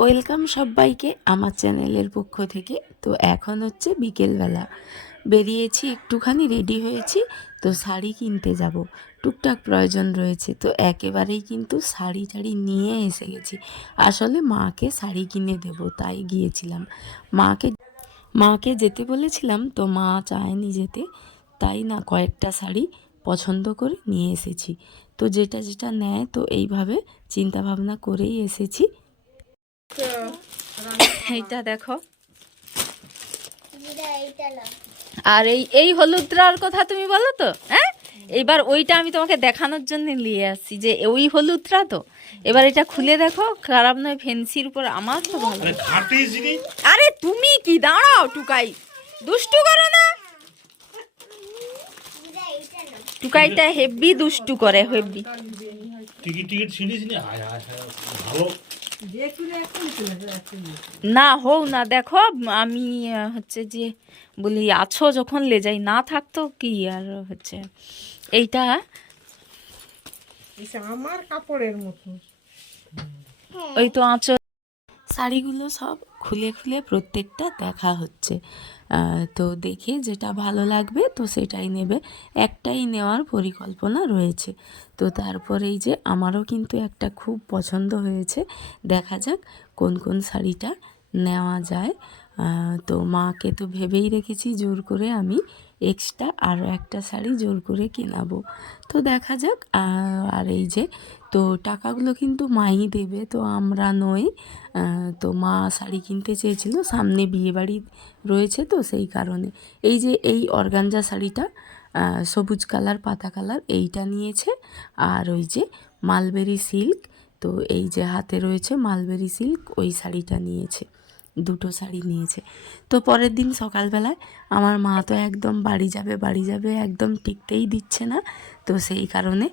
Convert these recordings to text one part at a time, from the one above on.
Welcome সবাইকে আমার চ্যানেলের পক্ষ থেকে। তো এখন হচ্ছে বিকেলবেলা, বেরিয়েছি, একটুখানি রেডি হয়েছি। তো শাড়ি কিনতে যাব, টুকটাক প্রয়োজন রয়েছে। তো একেবারেই কিন্তু শাড়ি টাড়ি নিয়ে এসে গেছি। আসলে মাকে শাড়ি কিনে দেব, তাই গিয়েছিলাম। মাকে মাকে যেতে বলেছিলাম, তো মা চায়নি যেতে, তাই না কয়েকটা শাড়ি পছন্দ করে নিয়ে এসেছি। তো যেটা যেটা নেয়, তো এইভাবে চিন্তা ভাবনা করেই এসেছি। এইটা দেখো, আর এই এই হলুদটার কথা তুমি বলো তো। হ্যাঁ, এবার ওইটা আমি তোমাকে দেখানোর জন্য নিয়ে আসছি যে ওই হলুদটা। তো এবার এটা খুলে দেখো, খারাপ নয়, ফেন্সির উপর। আমার তো ভালো। আরে তুমি কি দাঁড়াও, টুকাই দুষ্টু করো না। টুকাইটা হেভি দুষ্টু করে, হেভি। না হোক না, দেখো আমি হচ্ছে যে বলি আছো যখন লে যাই, না থাকতো কি আর হচ্ছে এইটা আমার কাপড়ের মতো। ওই তো আঁচল। শাড়িগুলো সব খুলে খুলে প্রত্যেকটা দেখা হচ্ছে। তো দেখে যেটা ভালো লাগবে তো সেটাই নেবে, একটাই নেওয়ার পরিকল্পনা রয়েছে। তো তারপরে এই যে আমারও কিন্তু একটা খুব পছন্দ হয়েছে, দেখা যাক কোন কোন শাড়িটা নেওয়া যায়। তো মাকে তো ভেবেই রেখেছি জোর করে আমি এক্সট্রা আরও একটা শাড়ি জোর করে কেনাবো। তো দেখা যাক। আর এই যে, তো টাকাগুলো কিন্তু মাই দেবে, তো আমরা নই। তো মা শাড়ি কিনতে চেয়েছিল, সামনে বিয়েবাড়ি রয়েছে, তো সেই কারণে এই যে এই অর্গানজা শাড়িটা, সবুজ কালার পাতা কালার, এইটা নিয়েছে। আর ওই যে মালবেরি সিল্ক, তো এই যে হাতে রয়েছে মালবেরি সিল্ক, ওই শাড়িটা নিয়েছে। দুটো শাড়ি নিয়েছে। তো পরের দিন সকালবেলায় আমার মা তো একদম বাড়ি যাবে বাড়ি যাবে, একদম টিকতেই দিচ্ছে না। তো সেই কারণে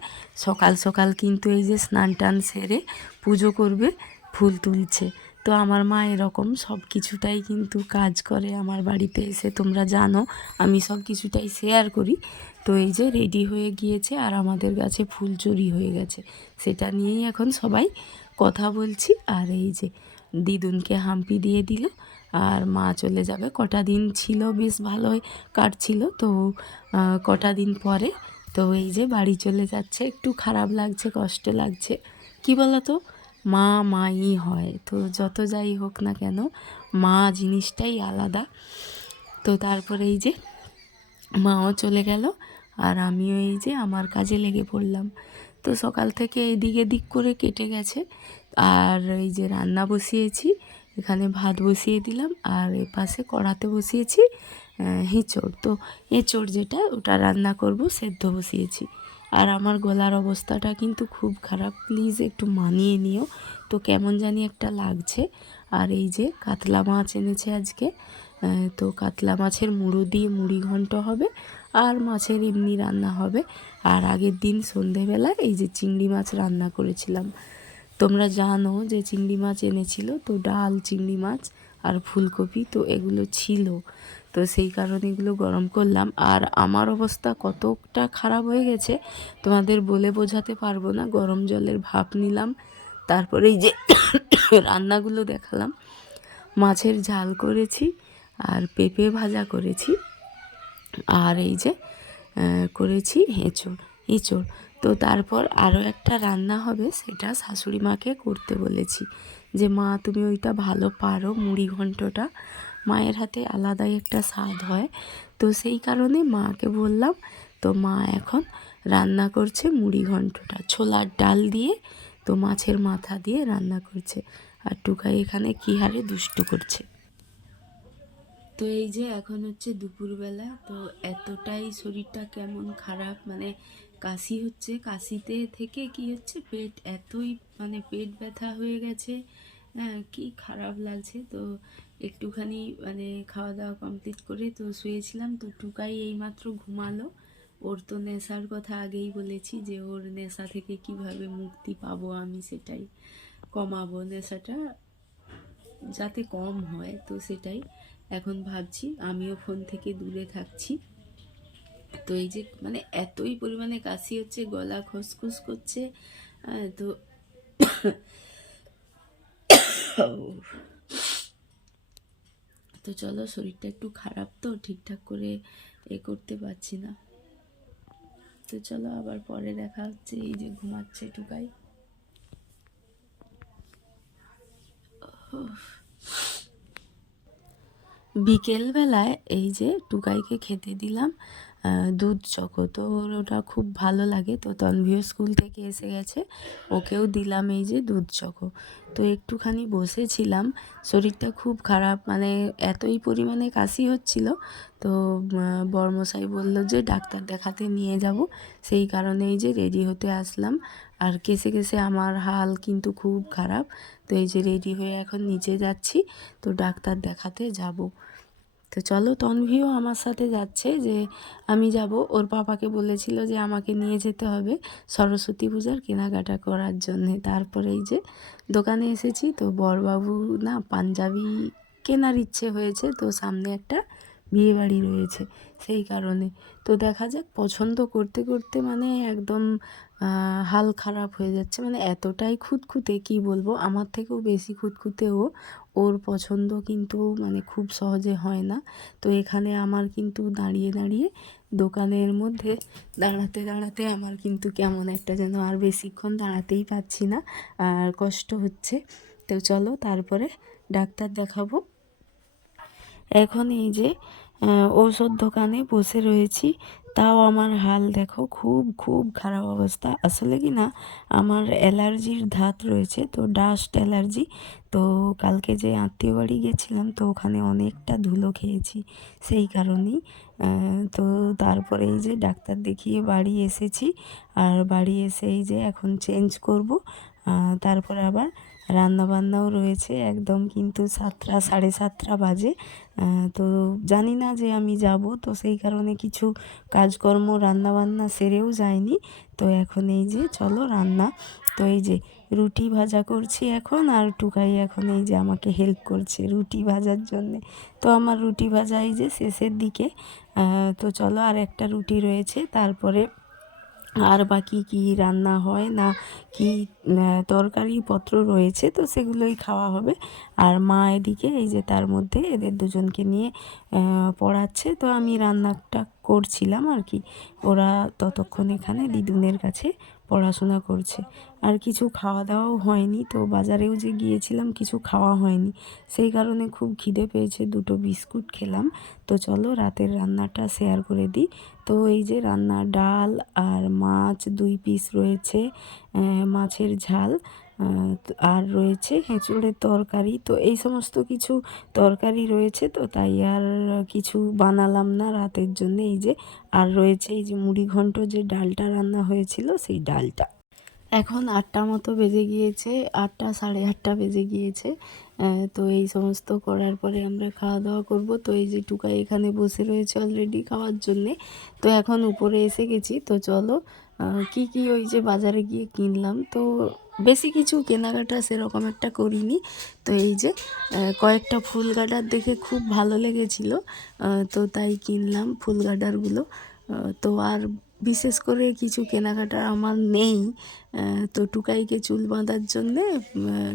সকাল সকাল কিন্তু এই যে স্নান টান সেরে পুজো করবে, ফুল তুলছে। তো আমার মা এরকম সব কিছুটাই কিন্তু কাজ করে আমার বাড়িতে এসে, তোমরা জানো আমি সব কিছুটাই শেয়ার করি। তো এই যে রেডি হয়ে গিয়েছে, আর আমাদের গাছে ফুল চুরি হয়ে গেছে, সেটা নিয়েই এখন সবাই কথা বলছি। আর এই যে দিদুনকে হাম্পি দিয়ে দিল, আর মা চলে যাবে। কটা দিন ছিল, বেশ ভালোই কাটছিল। তো কটা দিন পরে তো এই যে বাড়ি চলে যাচ্ছে। একটু খারাপ লাগছে, কষ্ট লাগছে, কি বলো তো, মা মাই হয়। তো যত যাই হোক না কেন, মা জিনিসটাই আলাদা। তো তারপরে এই যে মাও চলে গেল, আর আমিও এই যে আমার কাজে লেগে পড়লাম। তো সকাল থেকে এদিক এদিক করে কেটে গেছে। আর এই যে রান্না বসিয়েছি, এখানে ভাত বসিয়ে দিলাম, আর এপাশে কড়াতে বসিয়েছি এঁচোড়। তো এঁচোড় যেটা, ওটা রান্না করব, সেদ্ধ বসিয়েছি। আর আমার গলার অবস্থাটা কিন্তু খুব খারাপ, প্লিজ একটু মানিয়ে নিও। তো কেমন জানি একটা লাগছে। আর এই যে কাতলা মাছ এনেছে আজকে, তো কাতলা মাছের মুড়ো দিয়ে মুড়ি ঘন্ট হবে, আর মাছের এমনি রান্না হবে। আর আগের দিন সন্ধেবেলা এই যে চিংড়ি মাছ রান্না করেছিলাম। তোমরা জানো যে চিংড়ি মাছ এনেছিল, তো ডাল, চিংড়ি মাছ আর ফুলকপি, তো এগুলো ছিল। তো সেই কারণে এগুলো গরম করলাম। আর আমার অবস্থা কতটা খারাপ হয়ে গেছে তোমাদের বলে বোঝাতে পারবো না। গরম জলের ভাপ নিলাম, তারপরে এই যে রান্নাগুলো দেখালাম। মাছের ঝাল করেছি, আর পেঁপে ভাজা করেছি, আর এই যে করেছি এঁচোড়। তো তারপর আরও একটা রান্না হবে, সেটা শাশুড়ি মাকে করতে বলেছি, যে মা তুমি ওইটা ভালো পারো, মুড়ি ঘন্টটা মায়ের হাতে আলাদাই একটা স্বাদ হয়। তো সেই কারণে মাকে বললাম। তো মা এখন রান্না করছে মুড়ি ঘন্টটা ছোলার ডাল দিয়ে, তো মাছের মাথা দিয়ে রান্না করছে। আর টুকাই এখানে কী হারে দুষ্টু করছে। তো এই যে এখন হচ্ছে দুপুরবেলা, তো এতটাই শরীরটা কেমন খারাপ, মানে কাশি হচ্ছে, কাশিতে থেকে কি হচ্ছে পেট এতই, মানে পেট ব্যথা হয়ে গেছে। হ্যাঁ, কি খারাপ লাগছে। তো একটুখানি মানে খাওয়া দাওয়া কমপ্লিট করে তো শুয়েছিলাম। তো টুকাই এইমাত্র ঘুমালো। ওর তো নেশার কথা আগেই বলেছি, যে ওর নেশা থেকে কিভাবে মুক্তি পাবো, আমি সেটাই কমাবো, নেশাটা যাতে কম হয়, তো সেটাই এখন ভাবছি। আমিও ফোন থেকে দূরে থাকছি। তো এই যে মানে এতই পরিমাণে কাশি হচ্ছে, গলা খসখস করছে। তো তো চলো, শরীরটা একটু খারাপ তো, ঠিকঠাক করে করতে পারছি না। তো চলো আবার পরে দেখা হচ্ছে। এই যে ঘুমাচ্ছে টুকাই। বিকেলবেলায় এই যে টুকাইকে খেতে দিলাম দুধ চকো। তো ওর ওটা খুব ভালো লাগে। তো তনভিও স্কুল থেকে এসে গেছে, ওকেও দিলাম এই যে দুধ চকো। তো একটুখানি বসেছিলাম, শরীরটা খুব খারাপ, মানে এতই পরিমাণে কাশি হচ্ছিল। তো বড়মশাই বলল যে ডাক্তার দেখাতে নিয়ে যাব, সেই কারণে এই যে রেডি হতে আসলাম। আর কেসে কেসে আমার হাল কিন্তু খুব খারাপ। তো এই যে রেডি হয়ে এখন নিচে যাচ্ছি, তো ডাক্তার দেখাতে যাব। তো চলো, তনভিও আমার সাথে যাচ্ছে, যে আমি যাব। ওর পাপাকে বলেছিল যে আমাকে নিয়ে যেতে হবে সরস্বতী পূজার কেনাকাটা করার জন্যে। তারপরে এই যে দোকানে এসেছি, তো বড়বাবু না পাঞ্জাবি কেনার ইচ্ছে হয়েছে, তো সামনে একটা বিয়েবাড়ি রয়েছে সেই কারণে। তো দেখা যাক, পছন্দ করতে করতে মানে একদম হাল খারাপ হয়ে যাচ্ছে। মানে এতটাই খুঁতখুঁতে, কি বলবো, আমার থেকেও বেশি খুঁতখুঁতে ও। ওর পছন্দ কিন্তু মানে খুব সহজে হয় না। তো এখানে আমার কিন্তু দাঁড়িয়ে দাঁড়িয়ে দোকানের মধ্যে দাঁড়াতে দাঁড়াতে আমার কিন্তু কেমন একটা যেন আর বেশিক্ষণ দাঁড়াতেই পারছি না, আর কষ্ট হচ্ছে। তো চলো তারপরে ডাক্তার দেখাবো। এখন এই যে ঔষধ দোকানে বসে রয়েছি, তাও আমার হাল দেখো, খুব খুব খারাপ অবস্থা। আসলে কি না, আমার অ্যালার্জির ধাত রয়েছে, তো ডাস্ট অ্যালার্জি। তো কালকে যে আত্মীয় বাড়ি গেছিলাম, তো ওখানে অনেকটা ধুলো খেয়েছি, সেই কারণেই। তো তারপরে এই যে ডাক্তার দেখিয়ে বাড়ি এসেছি, আর বাড়ি এসে এই যে এখন চেঞ্জ করব, তারপরে আবার রান্নাবান্নাও রয়েছে একদম, কিন্তু 7টা 7:30 বাজে। তো জানি না যে আমি যাব, তো সেই কারণে কিছু কাজকর্ম রান্নাবান্না সেরেও যায়নি। তো এখন এই যে চলো রান্না। তো এই যে রুটি ভাজা করছি এখন, আর টুকাই এখন এই যে আমাকে হেল্প করছে রুটি ভাজার জন্যে। তো আমার রুটি ভাজা এই যে শেষের দিকে। তো চলো, আর একটা রুটি রয়েছে, তারপরে আর বাকি কি রান্না হয় না কি তরকারিপত্র রয়েছে, তো সেগুলোই খাওয়া হবে। আর মা এদিকে এই যে তার মধ্যে এদের দুজনকে নিয়ে পড়াচ্ছে, তো আমি রান্নাটা করছিলাম আর কি। ওরা ততক্ষণ এখানে দিদুনের কাছে পড়াশোনা করছে। আর কিছু খাওয়া দাওয়াও হয়নি, তো বাজারেও যে গিয়েছিলাম কিছু খাওয়া হয়নি, সেই কারণে খুব খিদে পেয়েছে, 2টো বিস্কুট খেলাম। তো চলো রাতের রান্নাটা শেয়ার করে দিই। তো এই যে রান্না, ডাল আর মাছ 2 পিস রয়েছে, মাছের ঝাল, আর রয়েছে এঁচোড়ের তরকারি। তো এই সমস্ত কিছু তরকারি রয়েছে, তো তাই আর কিছু বানালাম না রাতের জন্য। এই যে আর রয়েছে এই যে মুড়ি ঘন্ট, যে ডালটা রান্না হয়েছিল সেই ডালটা। এখন 8টা মতো বেজে গিয়েছে, 8টা 8:30 বেজে গিয়েছে। তো এই সমস্ত করার পরে আমরা খাওয়া দাওয়া করব। তো এই যে টুকাই এখানে বসে রয়েছে অলরেডি খাওয়ার জন্যে। তো এখন উপরে এসে গেছি, তো চলো কি কি ওই যে বাজারে গিয়ে কিনলাম। তো বেশি কিছু কেনাকাটা সেরকম একটা করিনি। তো এই যে কয়েকটা ফুল গার্ডার দেখে খুব ভালো লেগেছিল, তো তাই কিনলাম ফুল গার্ডারগুলো। তো আর বিশেষ করে কিছু কেনাকাটা আমার নেই। তো টুকাইকে চুল বাঁধার জন্যে,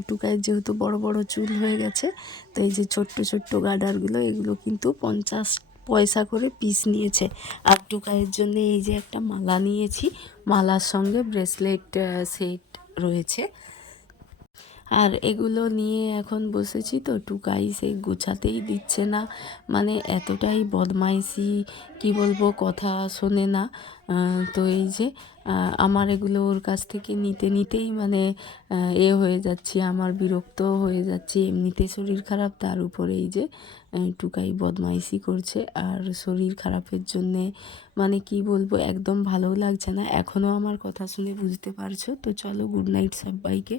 টুকাইয়ের যেহেতু বড় বড় চুল হয়ে গেছে, তো এই যে ছোট্ট ছোট্ট গার্ডারগুলো, এগুলো কিন্তু 50 পয়সা করে পিস নিয়েছে। আর টুকাইয়ের জন্য এই যে একটা মালা নিয়েছি, মালার সঙ্গে ব্রেসলেট সেট রয়েছে। আর এগুলো নিয়ে এখন বসেছি, তো টুকাই সে গুছাতেই দিচ্ছে না, মানে এতটাই বদমাইশি, কি বলবো, কথা শোনে না। তো এই যে আমার এগুলো ওর কাছ থেকে নিতে নিতেই মানে হয়ে যাচ্ছি, আমার বিরক্ত হয়ে যাচ্ছি। এমনিতে শরীর খারাপ, তার উপরে এই যে টুকাই বদমাইশি করছে। আর শরীর খারাপের জন্যে মানে কি বলবো, একদম ভালোও লাগছে না। এখনও আমার কথা শুনে বুঝতে পারছো। তো চলো, গুড নাইট সবাইকে।